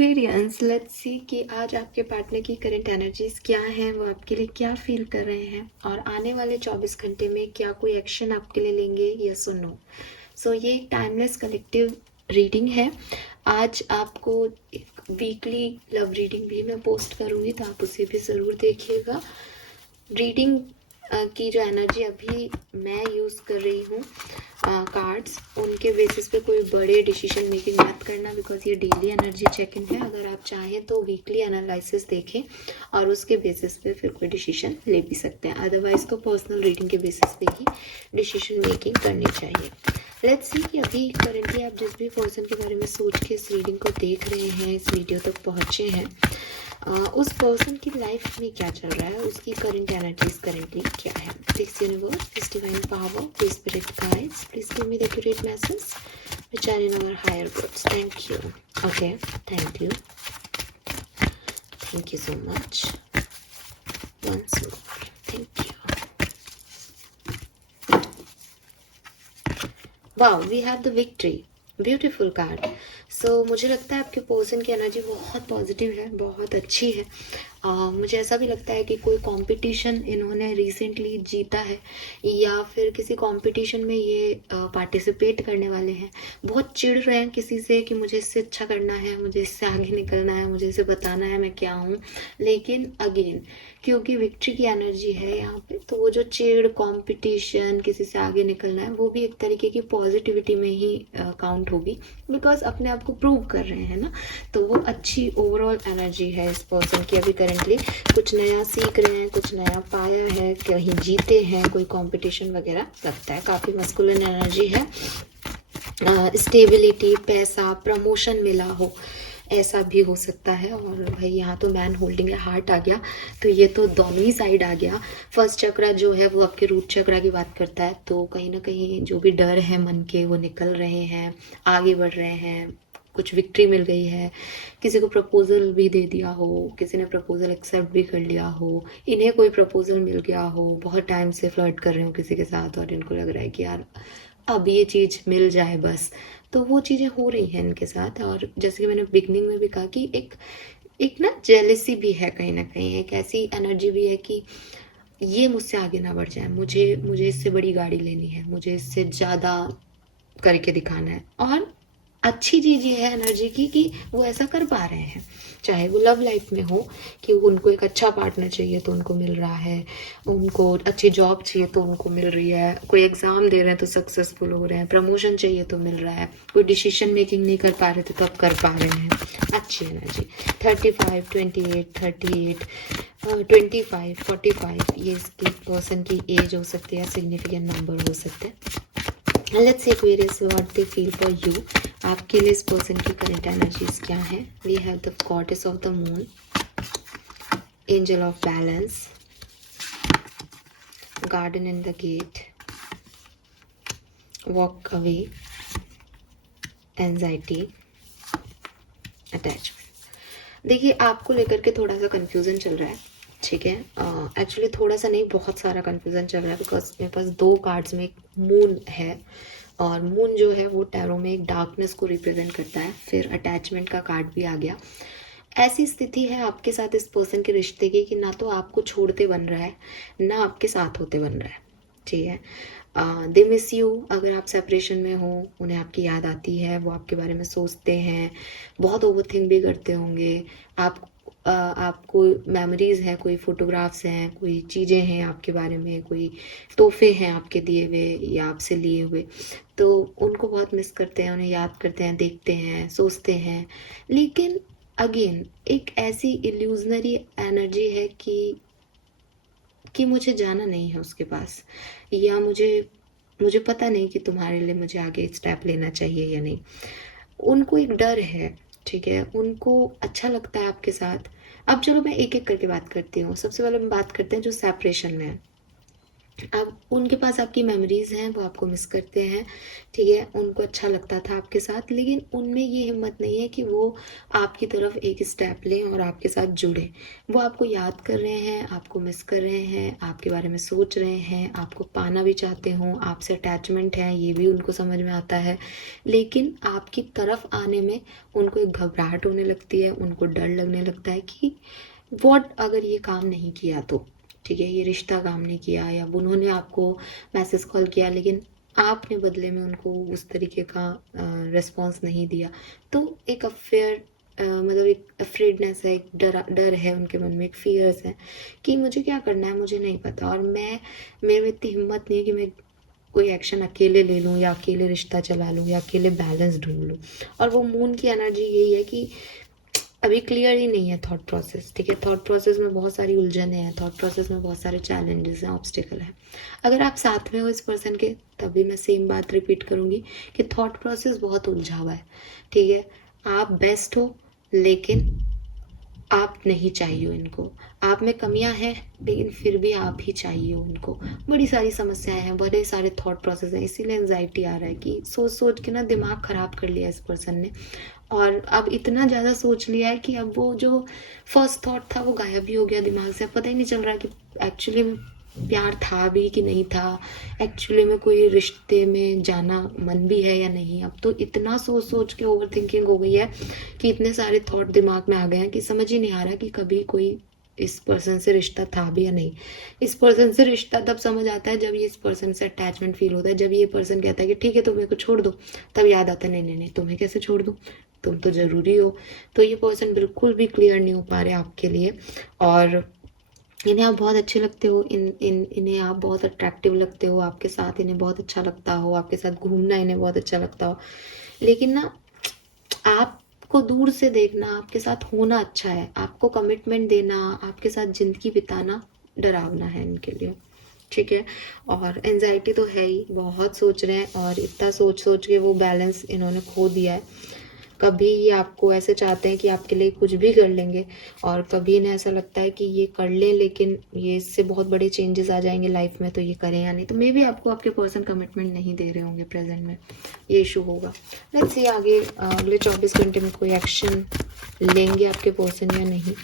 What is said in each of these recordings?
Aquarians, let's see कि आज आपके पार्टनर की करंट एनर्जीज क्या हैं, वो आपके लिए क्या फील कर रहे हैं और आने वाले 24 घंटे में क्या कोई एक्शन आपके लिए लेंगे, यस और नो। सो ये एक टाइमलेस कलेक्टिव रीडिंग है। आज आपको एक वीकली लव रीडिंग भी मैं पोस्ट करूँगी, तो आप उसे भी ज़रूर देखिएगा। रीडिंग की जो एनर्जी अभी मैं यूज़ कर रही हूँ, कार्ड्स, उनके बेसिस पे कोई बड़े डिसीजन मेकिंग मत करना, बिकॉज ये डेली एनर्जी चेक इन है। अगर आप चाहें तो वीकली एनालिसिस देखें और उसके बेसिस पे फिर कोई डिसीजन ले भी सकते हैं, अदरवाइज तो पर्सनल रीडिंग के बेसिस पे ही डिसीजन मेकिंग करनी चाहिए। लेट्स सी कि अभी करेंटली आप जिस भी पर्सन के बारे में सोच के इस रीडिंग को देख रहे हैं, इस वीडियो तक पहुँचे हैं, उस पर्सन की लाइफ में क्या चल रहा है, उसकी करंट एनर्जीज करेंटली क्या है। This universe, this divine power, this spirit guides, please give me the accurate message which are in our higher goods. Thank you. Okay, thank you, thank you so much, once more, thank you. Wow, we have the victory, beautiful card. So मुझे लगता है आपके person की energy बहुत positive है, बहुत अच्छी है। मुझे ऐसा भी लगता है कि कोई कंपटीशन इन्होंने रिसेंटली जीता है या फिर किसी कंपटीशन में ये पार्टिसिपेट करने वाले हैं। बहुत चिढ़ रहे हैं किसी से कि मुझे इससे अच्छा करना है, मुझे इससे आगे निकलना है, मुझे इसे बताना है मैं क्या हूँ। लेकिन अगेन, क्योंकि विक्ट्री की एनर्जी है यहाँ पे, तो वो जो चिढ़, कंपटीशन, किसी से आगे निकलना है, वो भी एक तरीके की पॉजिटिविटी में ही काउंट होगी, बिकॉज अपने आप को प्रूव कर रहे हैं ना। तो वो अच्छी ओवरऑल एनर्जी है इस पर्सन की। अभी करेंटली कुछ नया सीख रहे हैं, कुछ नया पाया है, कहीं जीते हैं, कोई कंपटीशन वगैरह लगता है। काफ़ी मस्कुलिन एनर्जी है। स्टेबिलिटी, पैसा, प्रमोशन मिला हो, ऐसा भी हो सकता है। और भाई यहाँ तो मैन होल्डिंग है, हार्ट आ गया, तो ये तो दोनों ही साइड आ गया। फर्स्ट चक्रा जो है वो आपके रूट चक्रा की बात करता है, तो कहीं ना कहीं जो भी डर है मन के वो निकल रहे हैं, आगे बढ़ रहे हैं, कुछ विक्ट्री मिल गई है। किसी को प्रपोजल भी दे दिया हो, किसी ने प्रपोजल एक्सेप्ट भी कर लिया हो, इन्हें कोई प्रपोजल मिल गया हो, बहुत टाइम से फ्लर्ट कर रहे हो किसी के साथ और इनको लग रहा है कि यार अब ये चीज़ मिल जाए बस, तो वो चीज़ें हो रही हैं इनके साथ। और जैसे कि मैंने बिगनिंग में भी कहा कि एक ना जेलेसी भी है कहीं ना कहीं, एक ऐसी एनर्जी भी है कि ये मुझसे आगे ना बढ़ जाए, मुझे मुझे इससे बड़ी गाड़ी लेनी है, मुझे इससे ज़्यादा करके दिखाना है। और अच्छी चीज़ ये है एनर्जी की कि वो ऐसा कर पा रहे हैं, चाहे वो लव लाइफ में हो कि उनको एक अच्छा पार्टनर चाहिए तो उनको मिल रहा है, उनको अच्छी जॉब चाहिए तो उनको मिल रही है, कोई एग्ज़ाम दे रहे हैं तो सक्सेसफुल हो रहे हैं, प्रमोशन चाहिए तो मिल रहा है, कोई डिसीजन मेकिंग नहीं कर पा रहे थे तो अब कर पा रहे हैं। अच्छी एनर्जी। 35, 28, 38, 25, 45, ये इसकी पर्सन की एज हो सकती है, सिग्निफिकेंट नंबर हो सकते हैं। Let's see Aquarius, what they feel for you. आपके लिए इस पर्सन की करंट एनर्जीज क्या है। We have the goddess of the moon, angel of balance, garden in the gate, walk away, anxiety, attachment. देखिए, आपको लेकर के थोड़ा सा कंफ्यूजन चल रहा है, ठीक है। एक्चुअली थोड़ा सा नहीं, बहुत सारा कंफ्यूजन चल रहा है, बिकॉज मेरे पास दो कार्ड्स में मून है, और मून जो है वो टैरो में एक डार्कनेस को रिप्रेजेंट करता है। फिर अटैचमेंट का कार्ड भी आ गया। ऐसी स्थिति है आपके साथ इस पर्सन के रिश्ते की कि ना तो आपको छोड़ते बन रहा है, ना आपके साथ होते बन रहा है, ठीक है। They miss you. अगर आप सेपरेशन में हो, उन्हें आपकी याद आती है, वो आपके बारे में सोचते हैं, बहुत ओवरथिंक भी करते होंगे। आपको मेमोरीज हैं, कोई फोटोग्राफ्स हैं, कोई चीज़ें हैं आपके बारे में, कोई तोहफे हैं आपके दिए हुए या आपसे लिए हुए, तो उनको बहुत मिस करते हैं, उन्हें याद करते हैं, देखते हैं, सोचते हैं। लेकिन अगेन एक ऐसी इल्यूजनरी एनर्जी है कि मुझे जाना नहीं है उसके पास, या मुझे पता नहीं कि तुम्हारे लिए मुझे आगे स्टेप लेना चाहिए या नहीं। उनको एक डर है, ठीक है, उनको अच्छा लगता है आपके साथ। अब चलो मैं एक एक करके बात करती हूँ। सबसे पहले हम बात करते हैं जो सेपरेशन में है। अब उनके पास आपकी मेमोरीज़ हैं, वो आपको मिस करते हैं, ठीक है? उनको अच्छा लगता था आपके साथ, लेकिन उनमें ये हिम्मत नहीं है कि वो आपकी तरफ एक स्टेप लें और आपके साथ जुड़ें। वो आपको याद कर रहे हैं, आपको मिस कर रहे हैं, आपके बारे में सोच रहे हैं, आपको पाना भी चाहते हों, आपसे अटैचमेंट है, ये भी उनको समझ में आता है। लेकिन आपकी तरफ आने में उनको एक घबराहट होने लगती है, उनको डर लगने लगता है कि व्हाट अगर ये काम नहीं किया तो? ठीक है, ये रिश्ता काम नहीं किया, या उन्होंने आपको मैसेज कॉल किया लेकिन आपने बदले में उनको उस तरीके का रिस्पॉन्स नहीं दिया, तो एक अफेयर मतलब एक अफ्रेडनेस है, एक डर है उनके मन में, एक फियर्स है कि मुझे क्या करना है, मुझे नहीं पता, और मेरे में इतनी हिम्मत नहीं है कि मैं कोई एक्शन अकेले ले लूँ या अकेले रिश्ता चला लूँ या अकेले बैलेंस ढूंढ लूँ। और वो मून की एनर्जी यही है कि अभी क्लियर ही नहीं है थॉट प्रोसेस, ठीक है? थॉट प्रोसेस में बहुत सारी उलझने हैं, थॉट प्रोसेस में बहुत सारे चैलेंजेस हैं, ऑब्स्टिकल हैं। अगर आप साथ में हो इस पर्सन के, तभी मैं सेम बात रिपीट करूँगी कि थॉट प्रोसेस बहुत उलझा हुआ है, ठीक है? आप बेस्ट हो, लेकिन आप नहीं चाहिए इनको। आप में कमियां हैं, लेकिन फिर भी आप ही चाहिए उनको। बड़ी सारी समस्याएं हैं, बड़े सारे थॉट प्रोसेस हैं, इसीलिए एंजाइटी आ रहा है कि सोच सोच के ना दिमाग ख़राब कर लिया इस पर्सन ने। और अब इतना ज़्यादा सोच लिया है कि अब वो जो फर्स्ट थॉट था वो गायब ही हो गया दिमाग से। अब पता ही नहीं चल रहा कि एक्चुअली में प्यार था भी कि नहीं था, एक्चुअली में कोई रिश्ते में जाना मन भी है या नहीं। अब तो इतना सोच सोच के ओवर थिंकिंग हो गई है कि इतने सारे थॉट दिमाग में आ गए हैं कि समझ ही नहीं आ रहा कि कभी कोई इस पर्सन से रिश्ता था भी या नहीं। इस पर्सन से रिश्ता तब समझ आता है जब ये इस पर्सन से अटैचमेंट फील होता है, जब ये पर्सन कहता है कि ठीक है तुम मेरे को छोड़ दो, तब याद आता है नहीं नहीं नहीं, तुम्हें कैसे छोड़ दूँ, तुम तो ज़रूरी हो। तो ये पर्सन बिल्कुल भी क्लियर नहीं हो पा रहे आपके लिए, और इन्हें आप बहुत अच्छे लगते हो, इन्हें आप बहुत अट्रैक्टिव लगते हो, आपके साथ इन्हें बहुत अच्छा लगता हो, आपके साथ घूमना इन्हें बहुत अच्छा लगता हो, लेकिन ना आपको दूर से देखना, आपके साथ होना अच्छा है, आपको कमिटमेंट देना, आपके साथ ज़िंदगी बिताना डरावना है इनके लिए, ठीक है? और एंजाइटी तो है ही, बहुत सोच रहे हैं, और इतना सोच सोच के वो बैलेंस इन्होंने खो दिया है। कभी ये आपको ऐसे चाहते हैं कि आपके लिए कुछ भी कर लेंगे, और कभी इन्हें ऐसा लगता है कि ये कर लें लेकिन ये इससे बहुत बड़े चेंजेस आ जाएंगे लाइफ में, तो ये करें या नहीं। तो मे भी आपको आपके पर्सन कमिटमेंट नहीं दे रहे होंगे प्रेजेंट में, ये इशू होगा। लेट्स सी आगे अगले 24 घंटे में कोई एक्शन लेंगे आपके पर्सन या नहीं।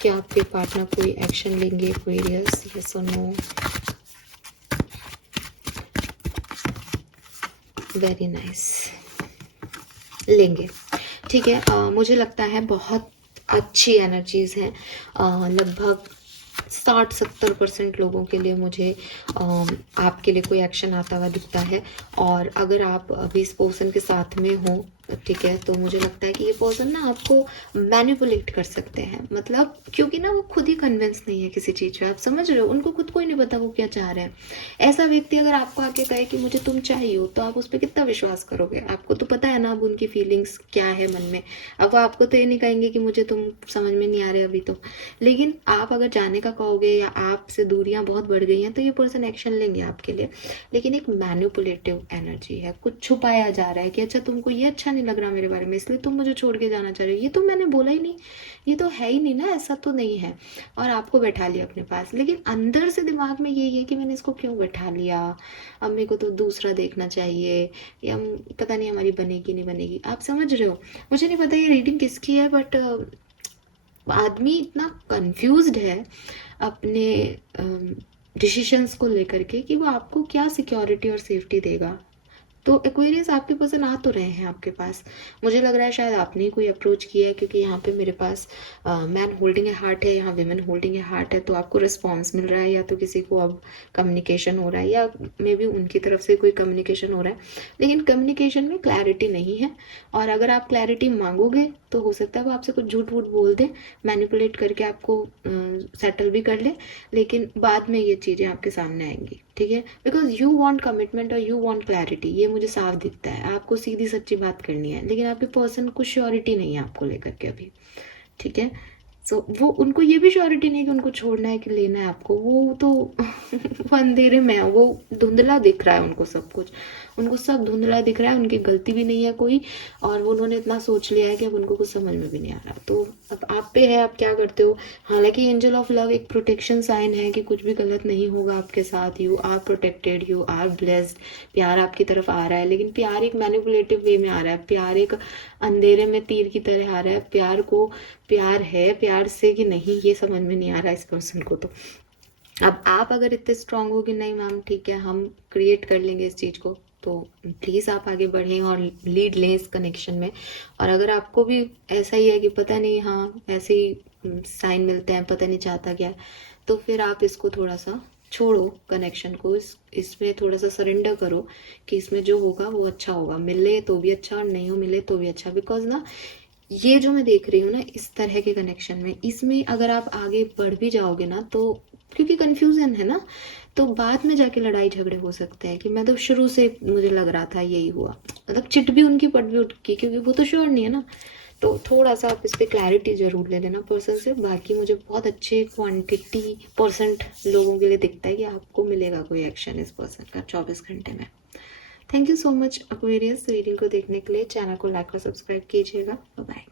क्या आपके पार्टनर कोई एक्शन लेंगे, कोई यस और नो? वेरी नाइस, लेंगे, ठीक है? मुझे लगता है बहुत अच्छी एनर्जीज हैं, लगभग 60-70% लोगों के लिए मुझे आपके लिए कोई एक्शन आता हुआ दिखता है। और अगर आप अभी इस पर्सन के साथ में हो, ठीक है, तो मुझे लगता है कि ये पर्सन ना आपको मैनिपुलेट कर सकते हैं, मतलब क्योंकि ना वो खुद ही कन्विंस नहीं है किसी चीज़ पे, आप समझ रहे हो? उनको खुद को ही नहीं पता वो क्या चाह रहे हैं। ऐसा व्यक्ति अगर आपको आके कहे कि मुझे तुम चाहिए हो, तो आप उस पर कितना विश्वास करोगे? आपको तो पता है ना अब उनकी फीलिंग्स क्या है मन में। अब वो आपको तो ये नहीं कहेंगे कि मुझे तुम समझ में नहीं आ रहे अभी तो, लेकिन आप अगर जाने का कहोगे या आपसे दूरियां बहुत बढ़ गई हैं, तो ये पर्सन एक्शन लेंगे आपके लिए। लेकिन एक मैनिपुलेटिव एनर्जी है, कुछ छुपाया जा रहा है कि अच्छा तुमको ये अच्छा नहीं लग रहा मेरे बारे में, इसलिए तुम मुझे छोड़ के जाना चाह रहे हो। ये तो मैंने बोला ही नहीं, ये तो है ही नहीं ना, ऐसा तो नहीं है। और आपको बैठा लिया अपने पास, लेकिन अंदर से दिमाग में यही है कि मैंने इसको क्यों बैठा लिया, अब मेरे को तो दूसरा देखना चाहिए, या पता नहीं हमारी बनेगी नहीं बनेगी। आप समझ रहे हो? मुझे नहीं पता ये रीडिंग किसकी है, बट आदमी इतना कंफ्यूज्ड है अपने डिसीशंस को लेकर के कि वो आपको क्या सिक्योरिटी और सेफ्टी देगा। तो एक्वेरियस आपके पर्सन आ तो रहे हैं आपके पास, मुझे लग रहा है शायद आपने ही कोई अप्रोच किया है, क्योंकि यहाँ पे मेरे पास मैन होल्डिंग ए हार्ट है, यहाँ विमेन होल्डिंग ए हार्ट है। तो आपको रिस्पॉन्स मिल रहा है, या तो किसी को अब कम्युनिकेशन हो रहा है, या मे बी उनकी तरफ से कोई कम्युनिकेशन हो रहा है, लेकिन कम्युनिकेशन में क्लैरिटी नहीं है। और अगर आप क्लैरिटी मांगोगे तो हो सकता है वो आपसे कुछ झूठ वूठ बोल दे, मैनिपुलेट करके आपको सेटल भी कर ले, लेकिन बाद में ये चीज़ें आपके सामने आएंगी, ठीक है? बिकॉज यू वांट कमिटमेंट और यू वांट क्लैरिटी, ये मुझे साफ दिखता है। आपको सीधी सच्ची बात करनी है, लेकिन आपके पर्सन को श्योरिटी नहीं है आपको लेकर के अभी, ठीक है? सो वो उनको ये भी श्योरिटी नहीं कि उनको छोड़ना है कि लेना है आपको, वो तो वो अंधेरे में है, वो धुंधला दिख रहा है उनको सब कुछ। उनको सब धुंधला दिख रहा है, उनकी गलती भी नहीं है कोई, और वो उन्होंने इतना सोच लिया है कि अब उनको कुछ समझ में भी नहीं आ रहा। तो अब आप पे है, आप क्या करते हो। हालांकि एंजल ऑफ लव एक प्रोटेक्शन साइन है कि कुछ भी गलत नहीं होगा आपके साथ, you are protected, you are blessed, प्यार आपकी तरफ आ रहा है। लेकिन प्यार एक मैनिपुलेटिव वे में आ रहा है, प्यार एक अंधेरे में तीर की तरह आ रहा है। प्यार को प्यार है प्यार से कि नहीं ये समझ में नहीं आ रहा है इस पर्सन को। तो अब आप अगर इतने स्ट्रांग हो कि नहीं मैम ठीक है हम क्रिएट कर लेंगे इस चीज़ को, तो प्लीज़ आप आगे बढ़ें और लीड लें इस कनेक्शन में। और अगर आपको भी ऐसा ही है कि पता नहीं, हाँ ऐसे ही साइन मिलते हैं, पता नहीं चाहता क्या है, तो फिर आप इसको थोड़ा सा छोड़ो कनेक्शन को, इसमें थोड़ा सा सरेंडर करो कि इसमें जो होगा वो अच्छा होगा, मिले तो भी अच्छा और नहीं हो मिले तो भी अच्छा। बिकॉज ना ये जो मैं देख रही हूँ ना इस तरह के कनेक्शन में, इसमें अगर आप आगे बढ़ भी जाओगे ना तो, क्योंकि कंफ्यूजन है ना, तो बाद में जाके लड़ाई झगड़े हो सकते हैं कि मैं तो शुरू से मुझे लग रहा था यही हुआ, मतलब चिट भी उनकी पट भी उठकी, क्योंकि वो तो श्योर नहीं है ना। तो थोड़ा सा आप इस पर क्लैरिटी जरूर ले लेना पर्सन से। बाकी मुझे बहुत अच्छे क्वांटिटी परसेंट लोगों के लिए दिखता है कि आपको मिलेगा कोई एक्शन इस पर्सन का 24 घंटे में। Thank you so much Aquarius reading को देखने के लिए। चैनल को लाइक और सब्सक्राइब कीजिएगा। बाय।